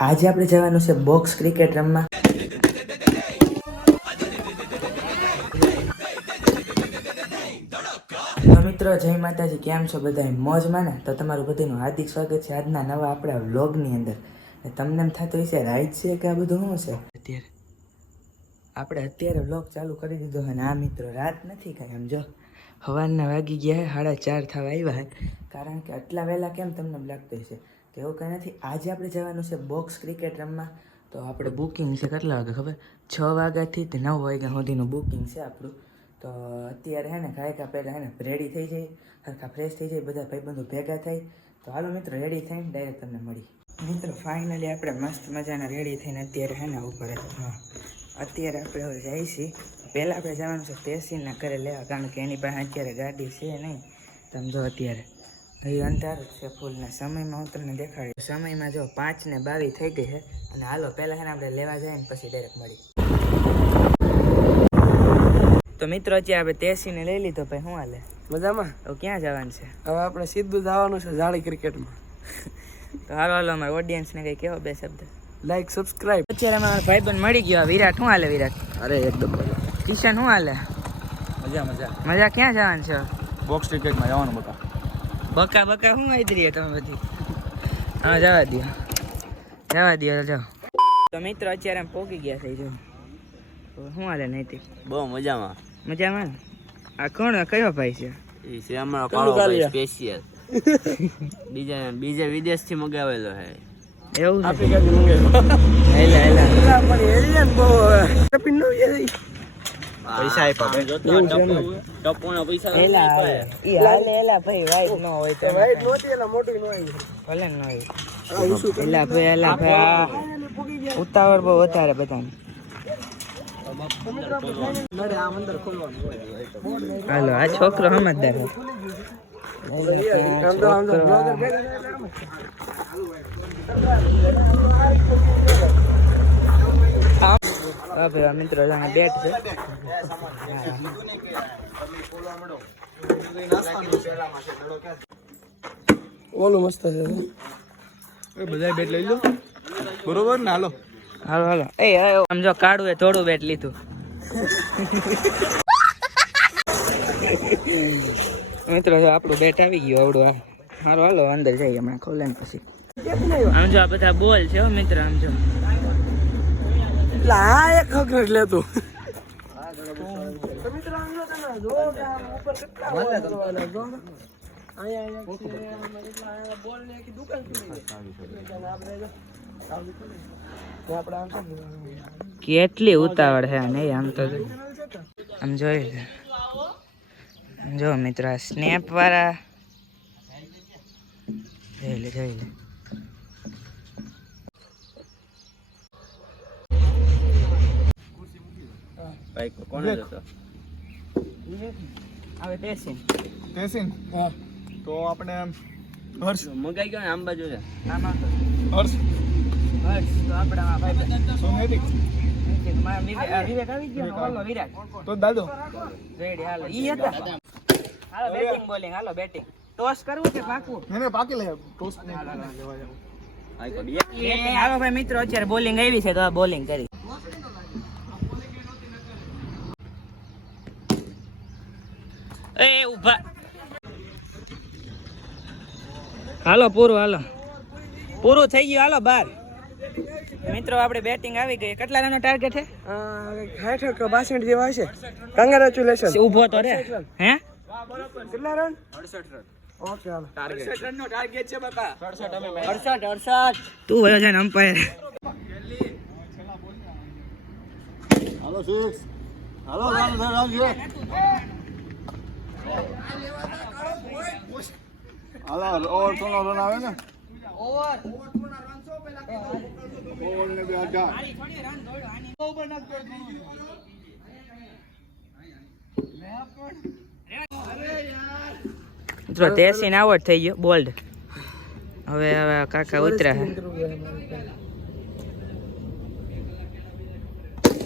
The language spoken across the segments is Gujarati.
આજે આપણે જવાનું છે બોક્સ ક્રિકેટ રમવા. મિત્રો જય માતાજી કેમ છો બધા મોજમાં ને? તો તમારું બધાનું હાર્દિક સ્વાગત છે આજના નવા આપણા વ્લોગની અંદર. તમને એમ થતું હશે રાઈટ છે કે આ બધું શું છે? અત્યારે. આપણે અત્યારે વ્લોગ ચાલુ કરી દીધો અને આ મિત્રો રાત નથી કાંઈ એમ જો સવારના વાગી ગયા સાડા ચાર થવા આવ્યા કારણ કે આટલા વહેલા કેમ તમને લાગતું હશે? કે એવું કંઈ નથી. આજે આપણે જવાનું છે બોક્સ ક્રિકેટ રમવા. તો આપણે બુકિંગ છે કેટલા વાગે ખબર? છ વાગ્યાથી તે નવ વાગ્યા સુધીનું બુકિંગ છે આપણું. તો અત્યારે હે ને ગાયકા પહેલાં હે ને રેડી થઈ જાય, હરખા ફ્રેશ થઈ જાય, બધા ભાઈબંધો ભેગા થાય. તો હાલો મિત્રો રેડી થઈને ડાયરેક્ટ તમને મળી. મિત્રો ફાઇનલી આપણે મસ્ત મજાના રેડી થઈને અત્યારે હે ને ઉપર હા. અત્યારે આપણે હવે જઈએ છીએ. પહેલાં આપણે જવાનું છે તેસીના ઘરે લેવા, કારણ કે એની પાસે અત્યારે ગાડી છે નહીં. તમે અત્યારે અહીં અંધારું છે ફૂલના. સમયમાં હું તમને દેખાડ્યું. સમયમાં જો પાંચ ને બાવીસ થઈ ગઈ છે અને હાલો પહેલાં છે ને આપણે લેવા જાય ને પછી ડાયરેક્ટ મળી. તો મિત્રો જે આપણે તેસીને લઈ લીધો ભાઈ શું હાલે? મજામાં? તો ક્યાં જવાનું છે? હવે આપણે સીધું જવાનું છે જાળી ક્રિકેટમાં. તો હાલો હાલો અમારા ઓડિયન્સને કંઈ કહેવો બે શબ્દ. લાઈક સબસ્ક્રાઇબ અત્યારે અમારા ભાઈબંધ મળી ગયો. વિરાટ શું હાલે વિરાટ? અરે એકદમ કિશન શું હાલે? મજા મજા. મજા ક્યાં જવાનું છે? બોક્સ ક્રિકેટમાં જવાનું બકા. બકા બકા શું આવી રહી તમે બધી? હા જવા દો જવા દો જાઓ તો મિત્રો અત્યારે આમ પોકી ગયા થઈ જો. શું હાલે નહીં બહુ મજામાં. મજામાં ને? આ કોણ કયો ભાઈ છે? એ છે અમારો કાળો ભાઈ કાલિયા. સ્પેશિયલ બીજા બીજા વિદેશથી મગાવેલો છે. એવું છે? આફ્રિકાથી મંગાવ્યો. હેલા હેલા. પણ એલિયન બહુ પૈસા આપ્યા પૈસા હેલા ભાઈ વાઈટ ન હોય તો વાઈટ નહોતી એલા મોટી નો હોય ભલે ન હોય. એલા ભાઈ એલા ભાઈ ઉતાવળ બહુ વધારે બધાને. હાલો આ છોકરો સમજદાર છે આમ તો આમ તો બ્લોગર ભેગા થાય એટલે આમ જ. હા ભાઈ આ મિત્રો જાણે બેટ છે. ઓલું મસ્ત છે. બધા બેટ લઈ લો. બરોબર ને? હાલો. હાલો હાલો. એ એ, આમ જો કાળું એ થોડું બેટ લીધું. મિત્રો આપણું બેટ આવી ગયું આવડું આ હાલો હાલો અંદર જઈએ હમણાં ખોલે ને પછી. આમ જો આ બધા બોલ છે હો મિત્ર આમ જો. આ એક જ લેતું કેટલા ને. ઉતાવળ છે નહીં આમ તો આમ જોઈ લે. જો મિત્રો સ્નેપ વાળા. જોઈ લે જોઈ લે. ભાઈ કોને જતો હવે બેસી તેસીન હા તો આપણે હર્ષ મગાઈ ગયો ને આમ બાજુ છે આમાં તો હર્ષ હર્ષ તો આપણા ભાઈ સોનેટિક વિવેક આવી ગયો ને ઓલો વિરાટ તો દાદો રેડી હાલો ઈ હતા હાલો બેટિંગ બોલિંગ હાલો બેટિંગ ટોસ કરવું કે પાકવું ને ને પાકી લે ટોસ ને આ તો બે બેટિંગ હાલો ભાઈ મિત્રો અત્યારે બોલિંગ આવી છે તો આ બોલિંગ કરી એ ઊભા. હાલો પૂરું હાલો. પૂરું થઈ ગયું હાલો બાર. મિત્રો આપણે બેટિંગ આવી ગઈ. કેટલા રનનો ટાર્ગેટ છે? સાઠ કે બાસઠ જેવા હશે. કંગ્રેચ્યુલેશન ઊભો તો રે. હે? કેટલા રન? ઓકે હાલો. તું વયો છે ને અમ્પાયર હાલો સિક્સ હાલો ચાલો ચાલો આવજો હાલો ઓવર સોનો રન આવે ને. ઓવર. ને બે અઢાર. મિત્રો તેસીન આવડ થઈ ગયો બોલ્ડ હવે હવે કાકા ઉતરા.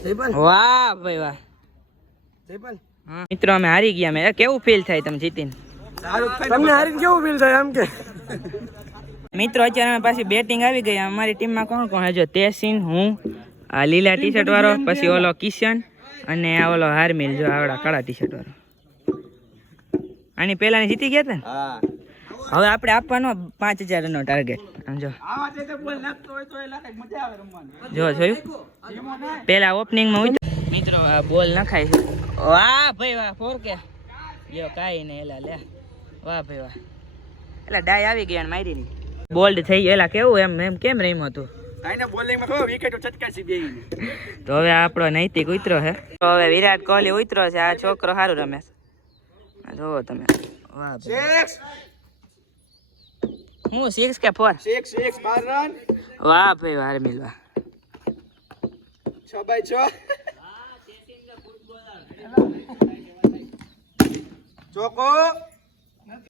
છે વાહ ભાઈ વાહ. જયપાલ. મિત્રો અમે હારી ગયા. મેં કેવું ફીલ થાય તમે જીતીને? તમને હારીને કેવું ફીલ થાય એમ કે? મિત્રો અત્યારે અમે પાછી બેટિંગ આવી ગઈ અમારી ટીમમાં કોણ કોણ? હજો તેસીન હું આ લીલા ટી શર્ટ વાળો પછી ઓલો કિશન અને આ ઓલો હારમિલ જો આવડા કાળા ટી શર્ટ વાળો. આની પહેલાની જીતી ગયા હતા હવે આપણે આપવાનો પાંચ હજાર નો ટાર્ગેટ સમજો આવા તે તો બોલ નાખતો હોય તો એ લાગે મજા આવે રમવાની. જો જોયું? પેલા ઓપનિંગમાં ઉતર મિત્રો આ બોલ નખાય છે. વાહ ભાઈ વાહ ફોર કે. જો કાઈ નહીં એલા લે વાહ ભાઈ વાહ. એલા ડાય આવી ગયા મારી બોલ્ડ થઈ ગયો એલા કેવું એમ એમ કેમ રમ્યો તું? આઈને બોલિંગમાં ખબર વિકેટો ચટકાસી બેહી તો હવે આપણો નૈતિક ઉતરો છે તો હવે વિરાટ કોહલી ઉતરો છે આ છોકરો સારું રમે જોવો તમે. વાહ હું સિક્સ કે ફોર સિક્સ સિક્સ બાર રન વાહ ભાઈ છ બાય છ. ચોકો.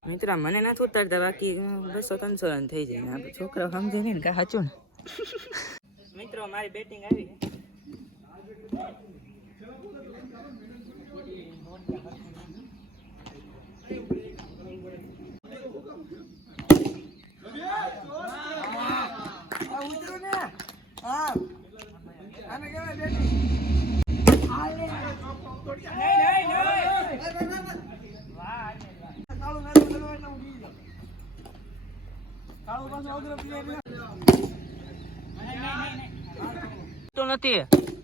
મિત્ર, મને નથી ઉતારતા, બાકી બસો ત્રણસો રન થઈ જાય. આપણે છોકરા સમજે નહીં ને કાં સાચું ને. મિત્રો, મારી બેટિંગ આવી આને કહેવાય બેટિંગ કાળું નાનું નાનું એટલે હું ગઈ જાઉં. કાળું પાછું અગ્ર player ને. તો નથી.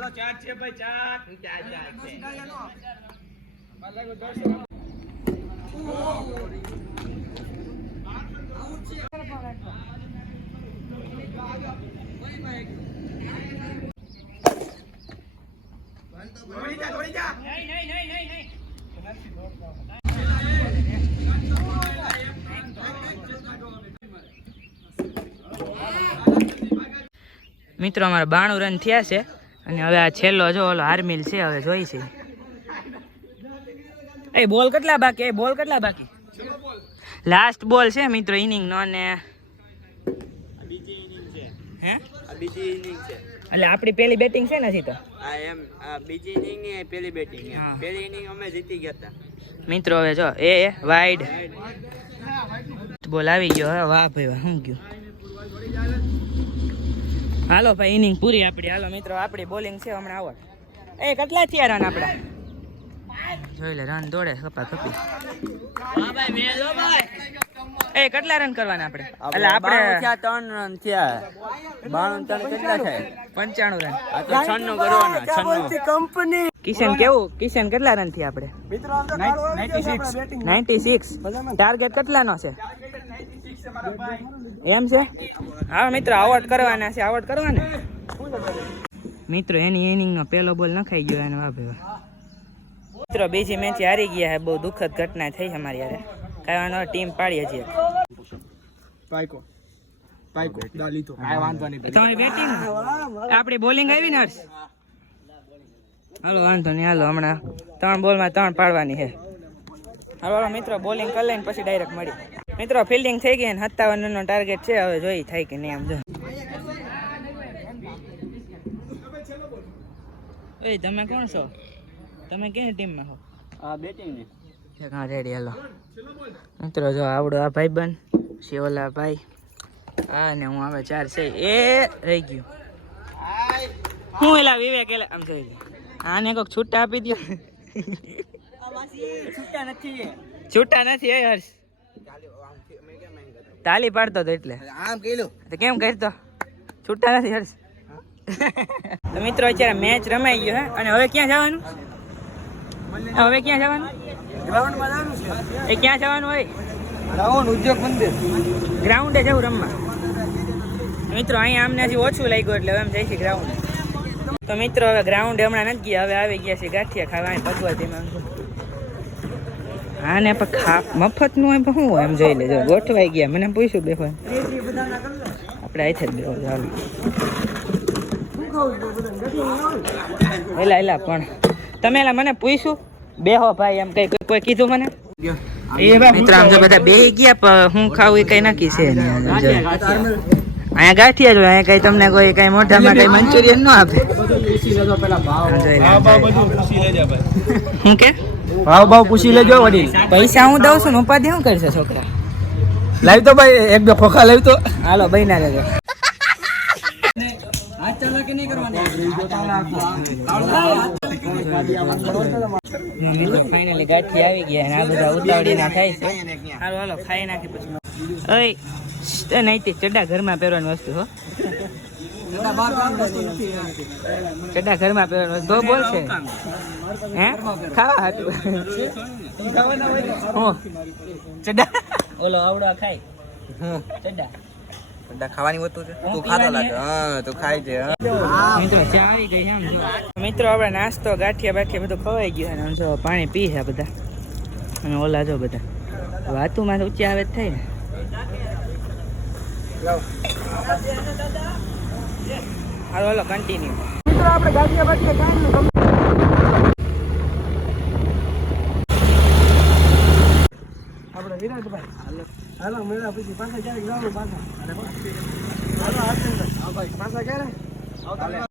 હાલો ચાર છે ભાઈ ચાર. ચાર ચાર છે. દોડી જા દોડી જા. મિત્રો અમારા બાણું રન થયા છે. અને હવે આ છેલ્લો જો ઓલો હાર્મિલ છે હવે જોઈ છે. એ બોલ કેટલા બાકી એ બોલ કેટલા બાકી? લાસ્ટ બોલ છે મિત્રો ઇનિંગ નો અને બીજી ઇનિંગ છે હે બીજી ઇનિંગ છે. એટલે આપણી પેલી બેટિંગ છે ને તો? આ એમ આ બીજી ઇનિંગ એ પેલી બેટિંગ. પેલી ઇનિંગ અમે જીતી ગયા હતા. મિત્રો હવે જો એ વાઈડ બોલ આવી ગયો વાહ ભાઈ વાહ શું ગયું? હાલો ભાઈ ઇનિંગ પૂરી આપણી હાલો મિત્રો આપણી બોલિંગ છે હમણાં આવડ એ કેટલા થયા રન આપણા જોઈ લે રન દોડે ખપા ખપી એ કેટલા રન કરવાના આપણે એટલે આપણે ત્રણ રન થયા. બાણું ત્રણ કેટલા થાય? પંચાણું રન આ તો છન્નું કરવાના છન્નું. કંપની કિશન કેવું? કિશન કેટલા રન થયા આપણે મિત્રો આમ તો કાળું આવી ગયું છે આપણા batting માં. નાઇન્ટી સિક્સ ટાર્ગેટ કેટલાનો છે? એમ છે? હા મિત્રો આવડ કરવાના છે આવડ કરવાના. મિત્રો એની ઇનિંગનો પહેલો બોલ નખાઈ ગયો એને વાપે મિત્રો બીજી મેચ હારી ગયા બહુ દુઃખદ ઘટના થઈ અમારી યારે કારણે ટીમ પાડીએ છીએ. પાઈકો પાઈકો ડાલી તો કાંઈ વાંધો નહીં તમારી બેટિંગ આપણી બોલિંગ આવી ને હર્ષ? હાલો વાંધો નહીં હાલો હમણાં. ત્રણ બોલમાં ત્રણ પાડવાની છે. હાલો મિત્રો બોલિંગ કરી લઈને પછી ડાયરેક્ટ મળી. મિત્રો ફિલ્ડિંગ થઈ ગઈ ને સત્તાવન રનનો ટાર્ગેટ છે હવે જોઈ થાય કે નહીં આમ જો. ઓય તમે કોણ છો? તમે કેની ટીમમાં છો આ બેટિંગની હા રેડી હાલો. મિત્રો જો આવડો આ ભાઈ બન શિવલા ભાઈ હા ને હું આવે ચાર છે એ રહી ગયું. હું એલા વિવેક એલા આમ જોઈ આને કોક છૂટા આપી દો છૂટા નથી. છૂટા નથી એ હર્ષ. તાલી પાડતો તો એટલે. આમ તો કેમ કરતો? છૂટા નથી હર્ષ. તો મિત્રો અત્યારે મેચ રમાઈ ગયો હે. અને હવે ક્યાં જવાનું? હવે ક્યાં જવાનું? ગ્રાઉન્ડમાં જવાનું છે એ ક્યાં જવાનું હોય? ગ્રાઉન્ડ ઉદ્યોગ મંદિર. ગ્રાઉન્ડે જવું રમવા. મિત્રો અહીંયા અમને હજી ઓછું લાગ્યું એટલે હવે એમ જઈશું ગ્રાઉન્ડ તો મિત્રો હવે ગ્રાઉન્ડ હમણાં નથી ગયા હવે આવી ગયા છે ગાંઠિયા ખાવા અહીં ભગવતીમાં. હા ને પણ ખા મફતનું હોય પણ શું હોય એમ જોઈ લેજો. ગોઠવાઈ ગયા. મને પૂછ્યું ભાઈ. આપણે અહીંથી જ બેહો ચાલો એલા એલા પણ તમે એલા મને પૂછ્યું? બેહો ભાઈ એમ કઈ કોઈ- કોઈ કીધું મને? મિત્રો આમ જો બધા બેહી ગયા પણ હું ખાવું એ કઈ નક્કી છે. અહીંયા ગાંઠિયા જો અહીંયા કઈ તમને કોઈ કઈ મોઢામાં કઈ મંચુરિયન ન આપે. હું કે? ભાવ ભાવ પૂછી લેજો વડીલ. પૈસા હું દઉં છું ઉપાધિ શું કરશે છોકરા? લાવી તો ભાઈ એક બે ખોખા લાવી તો. હાલો બહીના રહેજો ફાઇનલી ગાંઠી આવી ગયા અને આ બધા ઉતાવળીના થાય છે. હાલો હાલો ખાઈ નાખી પછી ઓય નહીં તે ચડ્ડા ઘરમાં પહેરવાની વસ્તુ હો. ચડ્ડા ઘરમાં પહેરવાની વસ્તુ. બોલ છે. હે? ખાવા હતું ચડ્ડા? ઓલો આવડો ખાય. ચડ્ડા. ખાવાની વસ્તુ છે? તું ખાતો લાગે. હા તું ખાય છે મિત્રો ચા આવી ગઈ છે મિત્રો આપણે નાસ્તો ગાંઠિયા બાઠિયા બધું ખવાઈ ગયું અને જો પાણી પી છે બધા. અને ઓલા જો બધા. વાતું માં ઊંચી આવે થાય ને. હાલો હાલો કન્ટિન્યુ મિત્રો આપણે ગાંઠિયા બાઠિયા આપણે વિરાટભાઈ હાલો મેળા પછી પાછા ક્યારેક જવાનું પાછા હાલો ભાઈ પાછા ક્યારે Yeah.